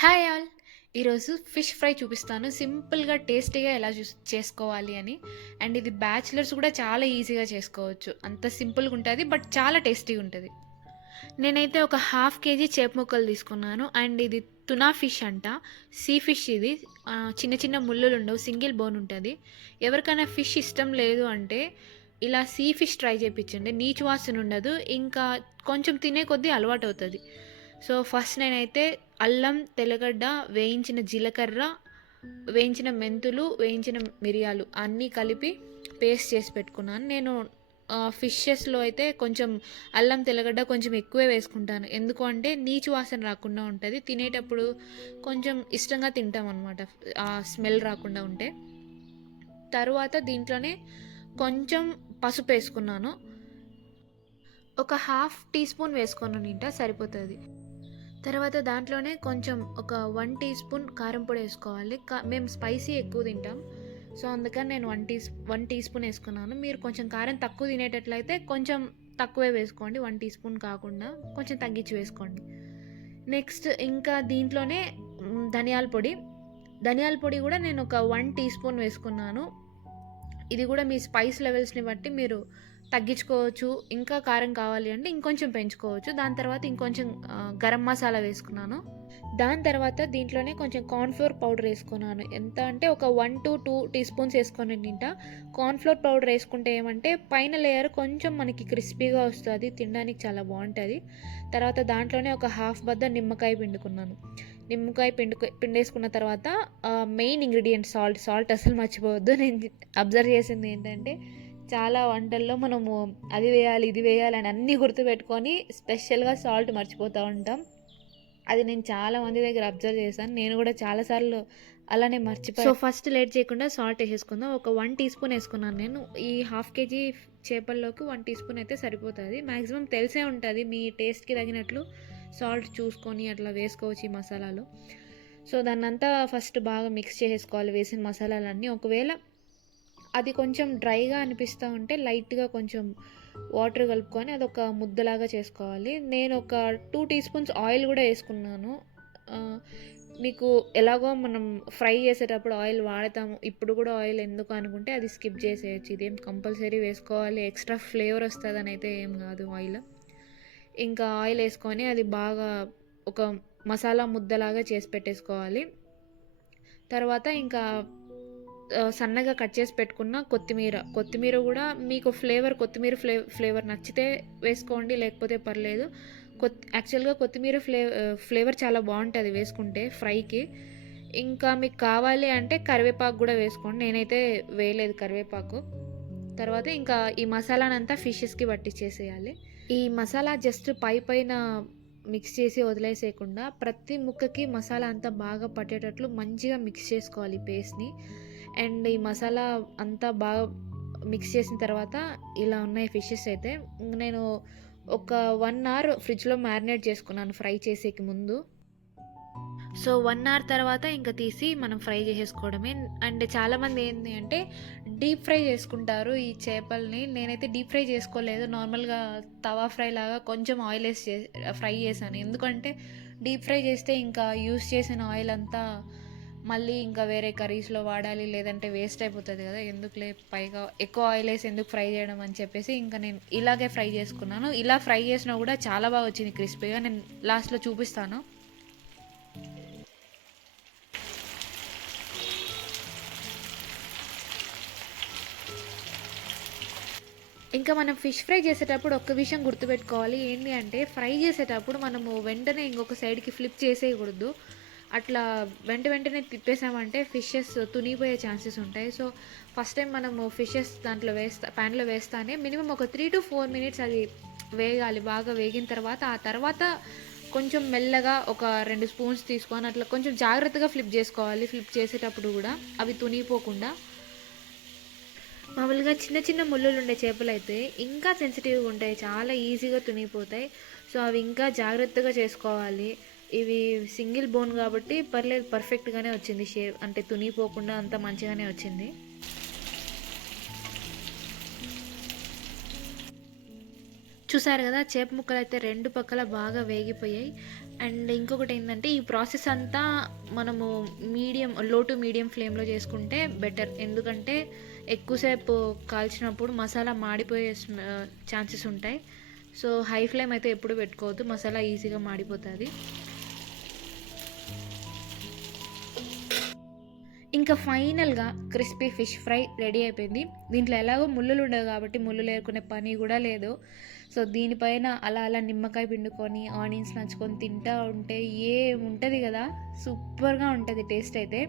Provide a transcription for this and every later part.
Hi all! ఈరోజు fish fry చూపిస్తాను. సింపుల్‌గా, టేస్టీగా ఎలా చేసుకోవాలి అని. అండ్ ఇది బ్యాచిలర్స్ కూడా చాలా ఈజీగా చేసుకోవచ్చు. అంత సింపుల్‌గుంటది. బట్ చాలా టేస్టీగుంటది. నేనైతే ఒక హాఫ్ కేజీ చేప ముక్కలు తీసుకున్నాను. అండ్ ఇది టునా ఫిష్ అంట. సీ ఫిష్ ఇది. చిన్న చిన్న ముల్లులుండవు. సింగిల్ బోన్ ఉంటది. ఎవరికైనా ఫిష్ ఇష్టం లేదు అంటే ఇలా సీ ఫిష్ ట్రై చేపిచ్చండి. నీచు వాసన ఉండదు. ఇంకా కొంచెం తినే కొద్దీ అలవాటవుతది. సో, ఫస్ట్ నేనైతే అల్లం, తెల్లగడ్డ, వేయించిన జీలకర్ర, వేయించిన మెంతులు, వేయించిన మిరియాలు అన్నీ కలిపి పేస్ట్ చేసి పెట్టుకున్నాను. నేను ఫిషెస్‌లో అయితే కొంచెం అల్లం, తెల్లగడ్డ కొంచెం ఎక్కువే వేసుకుంటాను. ఎందుకు అంటే నీచు వాసన రాకుండా ఉంటది. తినేటప్పుడు కొంచెం ఇష్టంగా తింటామనమాట. ఆ స్మెల్ రాకుండా ఉంటే. తరువాత దీంట్లోనే కొంచెం పసుపేసుకున్నాను. ఒక హాఫ్ టీ స్పూన్ వేసుకున్నానింట సరిపోతది. తర్వాత దాంట్లోనే కొంచెం ఒక 1 టీ స్పూన్ కారం పొడి వేసుకోవాలి. మేము స్పైసీ ఎక్కువ తింటాం. సో, అందుకని నేను 1 టీ స్పూన్ వేసుకున్నాను. మీరు కొంచెం కారం తక్కువ తినేటట్లయితే కొంచెం తక్కువే వేసుకోండి. 1 టీ స్పూన్ కాకుండా కొంచెం తగ్గించి వేసుకోండి. నెక్స్ట్ ఇంకా దీంట్లోనే ధనియాల పొడి. ధనియాల పొడి కూడా నేను ఒక 1 టీ స్పూన్ వేసుకున్నాను. ఇది కూడా మీ స్పైస్ లెవెల్స్‌ని బట్టి మీరు తగ్గించుకోవచ్చు. ఇంకా కారం కావాలి అంటే ఇంకొంచెం పెంచుకోవచ్చు. దాని తర్వాత ఇంకొంచెం గరం మసాలా వేసుకున్నాను. దాని తర్వాత దీంట్లోనే కొంచెం కార్న్ ఫ్లోర్ పౌడర్ వేసుకున్నాను. ఎంత అంటే ఒక 1-2 టీ స్పూన్స్ వేసుకొని తింటా. కార్న్ ఫ్లోర్ పౌడర్ వేసుకుంటే ఏమంటే పైన లేయర్ కొంచెం మనకి క్రిస్పీగా వస్తుంది. తినడానికి చాలా బాగుంటుంది. తర్వాత దాంట్లోనే ఒక హాఫ్ బద్ద నిమ్మకాయ పిండుకున్నాను. నిమ్మకాయ పిండేసుకున్న తర్వాత మెయిన్ ఇంగ్రీడియంట్ సాల్ట్ అసలు మర్చిపోవద్దు. నేను అబ్జర్వ్ చేసింది ఏంటంటే చాలా వంటల్లో మనము అది వేయాలి ఇది వేయాలి అని అన్నీ గుర్తుపెట్టుకొని స్పెషల్గా సాల్ట్ మర్చిపోతూ ఉంటాం. అది నేను చాలా మంది దగ్గర అబ్జర్వ్ చేశాను. నేను కూడా చాలాసార్లు అలానే మర్చిపోయాను. సో, ఫస్ట్ లేట్ చేయకుండా సాల్ట్ వేసేసుకుందాం. ఒక 1 టీ స్పూన్ వేసుకున్నాను నేను. ఈ హాఫ్ కేజీ చేపల్లోకి 1 టీ స్పూన్ అయితే సరిపోతుంది. మ్యాక్సిమం తెలిసే ఉంటుంది. మీ టేస్ట్కి తగినట్లు సాల్ట్ చూసుకొని అట్లా వేసుకోవచ్చు ఈ మసాలాలు. సో, దాన్నంతా ఫస్ట్ బాగా మిక్స్ చేసేసుకోవాలి వేసిన మసాలాలన్నీ. ఒకవేళ అది కొంచెం డ్రైగా అనిపిస్తూ ఉంటే లైట్గా కొంచెం వాటర్ కలుపుకొని అదొక ముద్దలాగా చేసుకోవాలి. నేను ఒక 2 టీ స్పూన్స్ ఆయిల్ కూడా వేసుకున్నాను. మీకు ఎలాగో మనం ఫ్రై చేసేటప్పుడు ఆయిల్ వాడతాము. ఇప్పుడు కూడా ఆయిల్ ఎందుకు అనుకుంటే అది స్కిప్ చేసేయచ్చు. ఇదేం కంపల్సరీ వేసుకోవాలి ఎక్స్ట్రా ఫ్లేవర్ వస్తుందని అయితే ఏం కాదు ఆయిల్. ఇంకా ఆయిల్ వేసుకొని అది బాగా ఒక మసాలా ముద్దలాగా చేసి పెట్టేసుకోవాలి. తర్వాత ఇంకా సన్నగా కట్ చేసి పెట్టుకున్న కొత్తిమీర కూడా మీకు కొత్తిమీర ఫ్లేవర్ నచ్చితే వేసుకోండి, లేకపోతే పర్లేదు. యాక్చువల్గా కొత్తిమీర ఫ్లేవర్ చాలా బాగుంటుంది వేసుకుంటే ఫ్రైకి. ఇంకా మీకు కావాలి అంటే కరివేపాకు కూడా వేసుకోండి. నేనైతే వేయలేదు కరివేపాకు. తర్వాత ఇంకా ఈ మసాలానంతా ఫిషెస్కి పట్టించేసేయాలి. ఈ మసాలా జస్ట్ పైన మిక్స్ చేసి వదిలేసేయకుండా ప్రతి ముక్కకి మసాలా అంతా బాగా పట్టేటట్లు మంచిగా మిక్స్ చేసుకోవాలి ఈ పేస్ట్ని. అండ్ ఈ మసాలా అంతా బాగా మిక్స్ చేసిన తర్వాత ఇలా ఉన్నాయి ఫిషెస్ అయితే. నేను ఒక 1 అవర్ ఫ్రిడ్జ్లో మ్యారినేట్ చేసుకున్నాను ఫ్రై చేసేకి ముందు. సో, 1 అవర్ తర్వాత ఇంకా తీసి మనం ఫ్రై చేసేసుకోవడమే. అండ్ చాలామంది ఏంటి అంటే డీప్ ఫ్రై చేసుకుంటారు ఈ చేపల్ని. నేనైతే డీప్ ఫ్రై చేసుకోలేదు. నార్మల్గా తవా ఫ్రై లాగా కొంచెం ఆయిల్ వేసి ఫ్రై చేశాను. ఎందుకంటే డీప్ ఫ్రై చేస్తే ఇంకా యూస్ చేసిన ఆయిల్ అంతా మళ్ళీ ఇంకా వేరే కర్రీస్లో వాడాలి, లేదంటే వేస్ట్ అయిపోతుంది కదా, ఎందుకులే పైగా ఎక్కువ ఆయిల్ వేసి ఎందుకు ఫ్రై చేయడం అని చెప్పేసి ఇంకా నేను ఇలాగే ఫ్రై చేసుకున్నాను. ఇలా ఫ్రై చేసినా కూడా చాలా బాగా వచ్చింది క్రిస్పీగా. నేను లాస్ట్లో చూపిస్తాను. ఇంకా మనం ఫిష్ ఫ్రై చేసేటప్పుడు ఒక్క విషయం గుర్తుపెట్టుకోవాలి. ఏంటి అంటే ఫ్రై చేసేటప్పుడు మనము వెంటనే ఇంకొక సైడ్కి ఫ్లిప్ చేసేయకూడదు. అట్లా వెంటనే తిప్పేసామంటే ఫిషెస్ తునిగిపోయే ఛాన్సెస్ ఉంటాయి. సో, ఫస్ట్ టైం మనము ఫిషెస్ దాంట్లో ప్యాన్లో వేస్తానే మినిమం ఒక 3-4 మినిట్స్ అది వేగాలి. బాగా వేగిన తర్వాత ఆ తర్వాత కొంచెం మెల్లగా ఒక 2 స్పూన్స్ తీసుకొని అట్లా కొంచెం జాగ్రత్తగా ఫ్లిప్ చేసుకోవాలి. ఫ్లిప్ చేసేటప్పుడు కూడా అవి తునిగిపోకుండా. మామూలుగా చిన్న చిన్న ముళ్ళులు ఉండే చేపలు అయితే ఇంకా సెన్సిటివ్గా ఉంటాయి, చాలా ఈజీగా తునిగిపోతాయి. సో, అవి ఇంకా జాగ్రత్తగా చేసుకోవాలి. ఇవి సింగిల్ బోన్ కాబట్టి పర్లేదు, పర్ఫెక్ట్గానే వచ్చింది షేప్, అంటే తునిగిపోకుండా అంత మంచిగానే వచ్చింది. చూసారు గదా! చేప ముక్కలైతే 2 పక్కల బాగా వేగిపోయాయి. అండ్ ఇంకొకటేందంటే, ఈ ప్రాసెస్ అంతా మనము లో టు మీడియం ఫ్లేమ్‌లో చేసుకుంటే బెటర్. ఎందుకంటే, ఎక్కువసేపు కాల్చినప్పుడు మసాలా మాడిపోయే ఛాన్సెస్ ఉంటాయి. సో, హై ఫ్లేమ్ అయితే ఎప్పుడు పెట్టుకోవద్దు. మసాలా ఈజీగా మాడిపోతది. ఇంకా ఫైనల్‌గా క్రిస్పీ ఫిష్ ఫ్రై రెడీ అయిపోయింది. దీంట్లో ఎలాగో ముల్లులుండవు కాబట్టి ముల్లులు ఏరుకునే పని గూడా లేదు. సో, దీనిపైన అలా అలా నిమ్మకాయ పిండుకొని, ఆనియన్స్ నంచుకొని తింటా ఉంటే ఏముంటది గదా! సూపర్‌గా ఉంటది టేస్ట్ అయితే.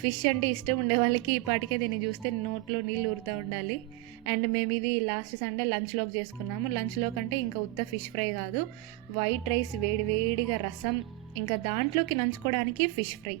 ఫిష్ అంటే ఇష్టం ఉండే వాళ్ళకి ఈ పాటికే దీన్ని జూస్తే నోట్లో నీళ్ళు ఊరుతా ఉండాలి. అండ్ మేమిది లాస్ట్ సండే లంచ్‌లోకి చేసుకున్నాము. లంచ్‌లో కంటే ఇంకా ఉత్త ఫిష్ ఫ్రై గాదు. వైట్ రైస్ వేడి వేడిగా రసం, ఇంకా దాంట్లోకి నంచుకోవడానికి ఫిష్ ఫ్రై.